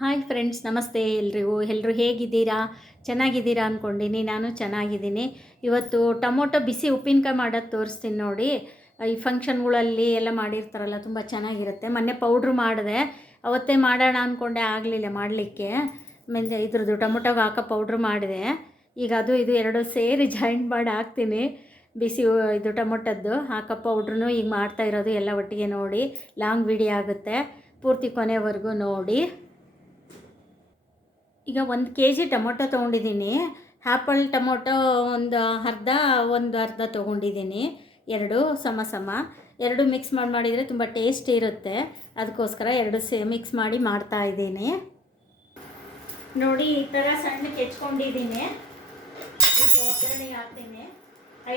Hi friends, ನಮಸ್ತೆ ಎಲ್ರಿಗೂ. ಎಲ್ಲರೂ ಹೇಗಿದ್ದೀರಾ? ಚೆನ್ನಾಗಿದ್ದೀರಾ ಅಂದ್ಕೊಂಡಿನಿ. ನಾನು ಚೆನ್ನಾಗಿದ್ದೀನಿ. ಇವತ್ತು ಟೊಮೊಟೊ ಬಿಸಿ ಉಪ್ಪಿನಕಾಯಿ ಮಾಡೋದು ತೋರಿಸ್ತೀನಿ ನೋಡಿ. ಈ ಫಂಕ್ಷನ್ಗಳಲ್ಲಿ ಎಲ್ಲ ಮಾಡಿರ್ತಾರಲ್ಲ, ತುಂಬ ಚೆನ್ನಾಗಿರುತ್ತೆ. ಮೊನ್ನೆ ಪೌಡ್ರು ಮಾಡಿದೆ, ಅವತ್ತೇ ಮಾಡೋಣ ಅಂದ್ಕೊಂಡೆ, ಆಗಲಿಲ್ಲ ಮಾಡಲಿಕ್ಕೆ. ಆಮೇಲೆ ಇದ್ರದ್ದು ಟೊಮೊಟೊಗೆ ಹಾಕೋ ಪೌಡ್ರು ಮಾಡಿದೆ. ಈಗ ಅದು ಇದು ಎರಡು ಸೇರಿ ಜಾಯಿಂಟ್ ಮಾಡಿ ಹಾಕ್ತೀನಿ. ಬಿಸಿ ಇದು ಟೊಮೊಟೊದ್ದು ಹಾಕೋ ಪೌಡ್ರೂ ಈಗ ಮಾಡ್ತಾಯಿರೋದು ಎಲ್ಲ ಒಟ್ಟಿಗೆ ನೋಡಿ. ಲಾಂಗ್ ವಿಡಿಯೋ ಆಗುತ್ತೆ, ಪೂರ್ತಿ ಕೊನೆವರೆಗೂ ನೋಡಿ. ಈಗ 1 kg ಟೊಮೊಟೊ ತೊಗೊಂಡಿದ್ದೀನಿ. ಆ್ಯಪಲ್ ಟೊಮೊಟೊ ಒಂದು ಅರ್ಧ ತೊಗೊಂಡಿದ್ದೀನಿ. ಎರಡು ಸಮ ಸಮ ಎರಡು ಮಿಕ್ಸ್ ಮಾಡಿದರೆ ತುಂಬ ಟೇಸ್ಟ್ ಇರುತ್ತೆ. ಅದಕ್ಕೋಸ್ಕರ ಎರಡು ಮಿಕ್ಸ್ ಮಾಡಿ ಮಾಡ್ತಾಯಿದ್ದೀನಿ ನೋಡಿ. ಈ ಥರ ಸಣ್ಣಕ್ಕೆ ಹೆಚ್ಕೊಂಡಿದ್ದೀನಿ. ಈಗ ಒಗ್ಗರಣೆಗೆ ಹಾಕ್ತೀನಿ.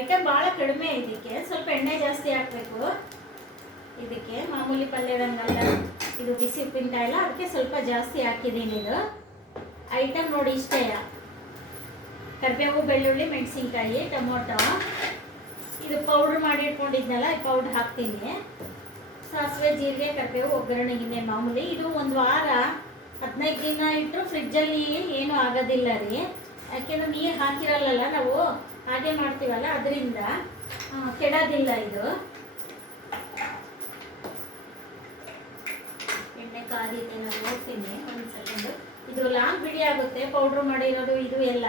ಐಟಮ್ ಭಾಳ ಕಡಿಮೆ, ಇದಕ್ಕೆ ಸ್ವಲ್ಪ ಎಣ್ಣೆ ಜಾಸ್ತಿ ಹಾಕಬೇಕು. ಇದಕ್ಕೆ ಮಾಮೂಲಿ ಪಲ್ಯದಂಗಲ್ಲ, ಇದು ಬಿಸಿ ಉಪ್ಪಿನಕಾಯಿ ಅಲ್ಲ, ಅದಕ್ಕೆ ಸ್ವಲ್ಪ ಜಾಸ್ತಿ ಹಾಕಿದ್ದೀನಿ. ಇದು ಐಟಮ್ ನೋಡಿ ಇಷ್ಟೇ: ಕರಿಬೇವು, ಬೆಳ್ಳುಳ್ಳಿ, ಮೆಣಸಿನ್ಕಾಯಿ, ಟೊಮೊಟೊ. ಇದು ಪೌಡ್ರ್ ಮಾಡಿ ಇಟ್ಕೊಂಡಿದ್ನಲ್ಲ, ಈ ಪೌಡ್ರ್ ಹಾಕ್ತೀನಿ. ಸಾಸಿವೆ, ಜೀರಿಗೆ, ಕರಿಬೇವು, ಒಗ್ಗರಣೆಗಿನ್ನೆ ಮಾಮೂಲಿ. ಇದು ಒಂದು ವಾರ 15 ದಿನ ಇಟ್ಟರು ಫ್ರಿಜ್ಜಲ್ಲಿ ಏನೂ ಆಗೋದಿಲ್ಲ ರೀ. ಯಾಕೆಂದ್ರೆ ನೀರು ಹಾಕಿರಲ್ಲ ನಾವು, ಹಾಗೆ ಮಾಡ್ತೀವಲ್ಲ, ಅದರಿಂದ ಕೆಡೋದಿಲ್ಲ. ಇದು ಎಣ್ಣೆ ಕಾದಿದೆ, ನಾನು ನೋಡ್ತೀನಿ ಒಂದು ಸೆಕೆಂಡು. ಇದು ಲಾಂಗ್ ವಿಡಿಯೋ ಆಗುತ್ತೆ, ಪೌಡ್ರ್ ಮಾಡಿರೋದು ಇದು ಎಲ್ಲ.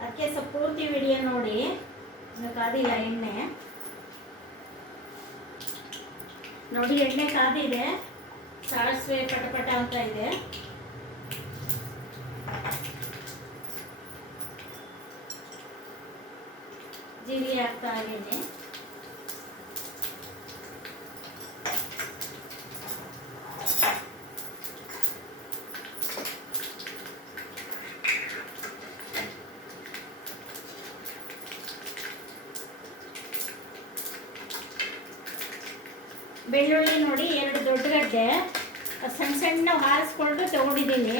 ಅದಕ್ಕೆ ಸ್ವಲ್ಪ ಪೂರ್ತಿ ವಿಡಿಯೋ ನೋಡಿ. ಇನ್ನು ಕಾದಿಲ್ಲ ಎಣ್ಣೆ ನೋಡಿ. ಎಣ್ಣೆ ಕಾದಿದೆ, ಸಾಸಿವೆ ಪಟಪಟ ಅಂತ ಇದೆ. ಜೀರಿಗೆ ಹಾಕ್ತಾ ಇದ್ದೀನಿ. ಬೆಳ್ಳುಳ್ಳಿ ನೋಡಿ, 2 ದೊಡ್ಡ ಗಡ್ಡೆ ಸಣ್ಣ ಸಣ್ಣ ಹಾರಿಸ್ಕೊಂಡು ತೊಗೊಂಡಿದ್ದೀನಿ.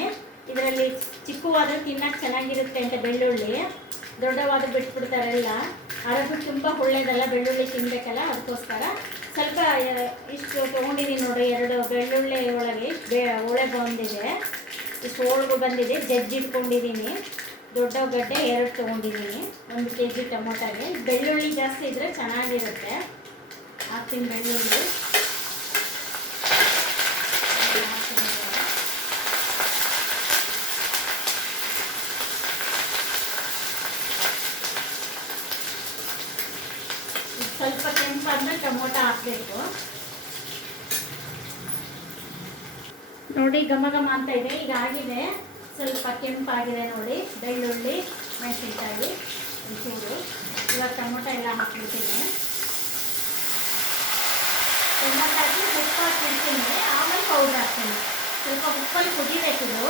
ಇದರಲ್ಲಿ ಚಿಕ್ಕವಾದ ತಿನ್ನಕ್ಕೆ ಚೆನ್ನಾಗಿರುತ್ತೆ ಅಂತ ಬೆಳ್ಳುಳ್ಳಿ, ದೊಡ್ಡವಾದ ಬಿಟ್ಬಿಡ್ತಾರೆಲ್ಲ. ಆರೋಗ್ಯ ತುಂಬ ಒಳ್ಳೆಯದಲ್ಲ ಬೆಳ್ಳುಳ್ಳಿ ತಿನ್ನಬೇಕಲ್ಲ, ಅದಕ್ಕೋಸ್ಕರ ಸ್ವಲ್ಪ ಇಷ್ಟು ತೊಗೊಂಡಿದ್ದೀನಿ ನೋಡಿ. 2 ಬೆಳ್ಳುಳ್ಳಿ ಒಳಗೆ ಒಳೆ ಬಂದಿದೆ, ಇಷ್ಟು ಹೋಳ್ಗು ಬಂದಿದೆ. ಜಜ್ಜಿಟ್ಕೊಂಡಿದ್ದೀನಿ. ದೊಡ್ಡ ಗಡ್ಡೆ 2 ತೊಗೊಂಡಿದ್ದೀನಿ 1 kg ಟೊಮೊಟೊಗೆ. ಬೆಳ್ಳುಳ್ಳಿ ಜಾಸ್ತಿ ಇದ್ದರೆ ಚೆನ್ನಾಗಿರುತ್ತೆ. ಹಾಕ್ತೀನಿ ಬೆಳ್ಳುಳ್ಳಿ. ಸ್ವಲ್ಪ ಕೆಂಪಾದ್ಮೇಲೆ ಟೊಮೊಟೊ ಹಾಕಬೇಕು ನೋಡಿ. ಘಮ ಘಮ ಅಂತ ಇದೆ, ಈಗ ಆಗಿದೆ. ಸ್ವಲ್ಪ ಕೆಂಪಾಗಿದೆ ನೋಡಿ. ಬೆಳ್ಳುಳ್ಳಿ, ಮೆಣಸಿನ್ಕಾಯಿ ಒಂಚೂರು. ಇವಾಗ ಟೊಮೊಟೊ ಎಲ್ಲ ಹಾಕ್ಬಿಡ್ತೀನಿ. ಟೊಮೊಟೊ ಹಾಕಿ ಉಪ್ಪು ಹಾಕಿಡ್ತೀನಿ, ಆಮೇಲೆ ಪೌಡ್ರ್ ಹಾಕ್ತೀನಿ. ಸ್ವಲ್ಪ ಉಪ್ಪಲ್ಲಿ ಕುದಿಬೇಕಿದು,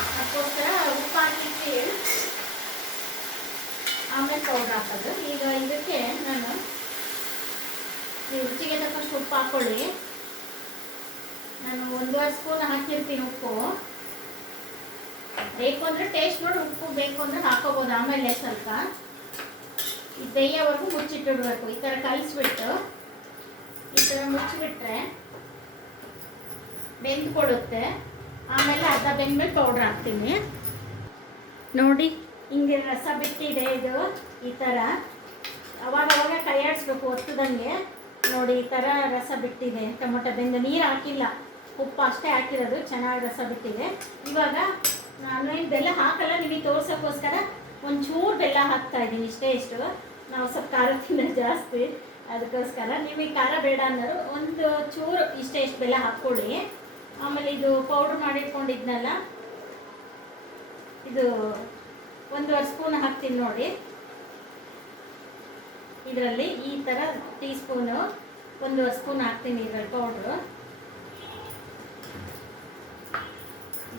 ಅದಕ್ಕೋಸ್ಕರ ಉಪ್ಪು ಹಾಕಿಟ್ಟು ಆಮೇಲೆ ಪೌಡ್ರ್ ಹಾಕೋದು. ಈಗ ಇದಕ್ಕೆ ನಾನು ರುಚಿಗೆ ತಕ್ಕಷ್ಟು ಉಪ್ಪು ಹಾಕ್ಕೊಳ್ಳಿ. ನಾನು 1.5 ಸ್ಪೂನ್ ಹಾಕಿರ್ತೀನಿ ಉಪ್ಪು. ಬೇಕು ಅಂದರೆ ಟೇಸ್ಟ್ ನೋಡಿ, ಉಪ್ಪು ಬೇಕು ಅಂದರೆ ಹಾಕೋಬೋದು. ಆಮೇಲೆ ಸ್ವಲ್ಪ ಇದು ಬೇಯೋವರೆಗೂ ಮುಚ್ಚಿಟ್ಟಿಡ್ಬೇಕು. ಈ ಥರ ಕಲಿಸ್ಬಿಟ್ಟು ಈ ಥರ ಮುಚ್ಚಿಬಿಟ್ರೆ ಬೆಂದ್ಕೊಡುತ್ತೆ. ಆಮೇಲೆ ಅರ್ಧ ಬೆಂದ್ಮೇಲೆ ಪೌಡ್ರ್ ಹಾಕ್ತೀನಿ ನೋಡಿ. ಹಿಂಗೆ ರಸ ಬಿಟ್ಟಿದೆ ಇದು. ಈ ಥರ ಅವಾಗವಾಗ ಕೈ ಆಡಿಸ್ಬೇಕು ಒತ್ತದಂಗೆ ನೋಡಿ. ಈ ಥರ ರಸ ಬಿಟ್ಟಿದೆ. ಟೊಮೊಟೊ ಬೆಂದು ನೀರು ಹಾಕಿಲ್ಲ, ಉಪ್ಪು ಅಷ್ಟೇ ಹಾಕಿರೋದು. ಚೆನ್ನಾಗಿ ರಸ ಬಿಟ್ಟಿದೆ. ಇವಾಗ ನಾನು ಏನು ಬೆಲ್ಲ ಹಾಕಲ್ಲ, ನಿಮಗೆ ತೋರ್ಸೋಕ್ಕೋಸ್ಕರ ಒಂಚೂರು ಬೆಲ್ಲ ಹಾಕ್ತಾ ಇದ್ದೀನಿ. ಇಷ್ಟು ನಾವು ಸ್ವಲ್ಪ ಖಾರ ತಿನ್ನೋ ಜಾಸ್ತಿ, ಅದಕ್ಕೋಸ್ಕರ. ನಿಮಗೆ ಖಾರ ಬೇಡ ಅನ್ನೋರು ಒಂದು ಚೂರು ಇಷ್ಟು ಬೆಲ್ಲ ಹಾಕ್ಕೊಳ್ಳಿ. ಆಮೇಲೆ ಇದು ಪೌಡ್ರ್ ಮಾಡಿಟ್ಕೊಂಡಿದ್ನಲ್ಲ, ಇದು 1.5 ಸ್ಪೂನ್ ಹಾಕ್ತೀನಿ ನೋಡಿ. ಇದರಲ್ಲಿ ಈ ಥರ ಟೀ ಸ್ಪೂನು 1.5 ಸ್ಪೂನ್ ಹಾಕ್ತೀನಿ ಇದರಲ್ಲಿ ಪೌಡ್ರು.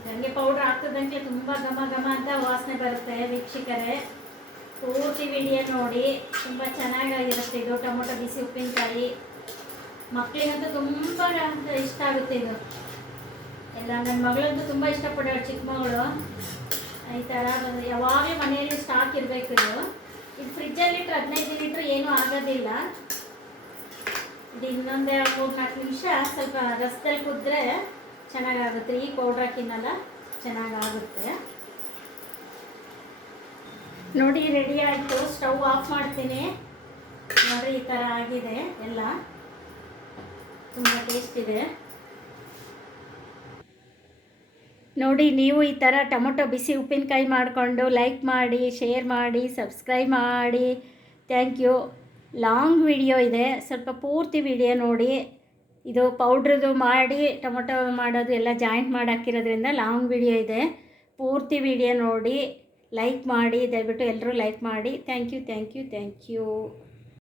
ಹಂಗೆ ಪೌಡ್ರ್ ಹಾಕ್ತದಂಗೆ ತುಂಬ ಘಮ ಘಮ ಅಂತ ವಾಸನೆ ಬರುತ್ತೆ. ವೀಕ್ಷಕರೇ, ಪೂರ್ತಿ ವಿಡಿಯೋ ನೋಡಿ, ತುಂಬ ಚೆನ್ನಾಗಿರುತ್ತೆ ಇದು ಟೊಮೊಟೊ ಬಿಸಿ ಉಪ್ಪಿನಕಾಯಿ. ಮಕ್ಕಳಿಗಂತೂ ತುಂಬ ಇಷ್ಟ ಆಗುತ್ತೆ ಇದು ಎಲ್ಲ. ನನ್ನ ಮಗಳಂತೂ ತುಂಬ ಇಷ್ಟಪಡೋಳು, ಚಿಕ್ಕ ಮಗಳು. ಈ ಥರ ಯಾವಾಗಲೂ ಮನೆಯಲ್ಲಿ ಸ್ಟಾಕ್ ಇರಬೇಕು ಇದು. ಫ್ರಿಜ್ಜಲ್ಲಿ ಇಟ್ಟರೆ 15 ದಿನ ಇಟ್ಟರೆ ಏನೂ ಆಗೋದಿಲ್ಲ. ಇದು ಇನ್ನೊಂದು 3-4 ನಿಮಿಷ ಸ್ವಲ್ಪ ರಸದಲ್ಲಿ ಕುದ್ರೆ ಚೆನ್ನಾಗಾಗುತ್ತೆ. ಈ ಪೌಡ್ರ್ ಹಾಕಿನಲ್ಲ ಚೆನ್ನಾಗಾಗುತ್ತೆ. ನೋಡಿ ರೆಡಿ ಆಯಿತು. ಸ್ಟವ್ ಆಫ್ ಮಾಡ್ತೀನಿ. ನೋಡಿ ಈ ಥರ ಆಗಿದೆ ಎಲ್ಲ, ತುಂಬ ಟೇಸ್ಟ್ ಇದೆ. ನೋಡಿ ನೀವು ಈ ಥರ ಟೊಮೊಟೊ ಬಿಸಿ ಉಪ್ಪಿನಕಾಯಿ ಮಾಡಿಕೊಂಡು ಲೈಕ್ ಮಾಡಿ, ಶೇರ್ ಮಾಡಿ, ಸಬ್ಸ್ಕ್ರೈಬ್ ಮಾಡಿ. Thank you. ಲಾಂಗ್ ವಿಡಿಯೋ ಇದೆ, ಸ್ವಲ್ಪ ಪೂರ್ತಿ ವಿಡಿಯೋ ನೋಡಿ. ಇದು ಪೌಡ್ರದು ಮಾಡಿ ಟೊಮೊಟೊ ಮಾಡೋದು ಎಲ್ಲ ಜಾಯಿಂಟ್ ಮಾಡಿ ಹಾಕಿರೋದ್ರಿಂದ ಲಾಂಗ್ ವಿಡಿಯೋ ಇದೆ. ಪೂರ್ತಿ ವಿಡಿಯೋ ನೋಡಿ, ಲೈಕ್ ಮಾಡಿ, ದಯವಿಟ್ಟು ಎಲ್ಲರೂ ಲೈಕ್ ಮಾಡಿ. Thank you.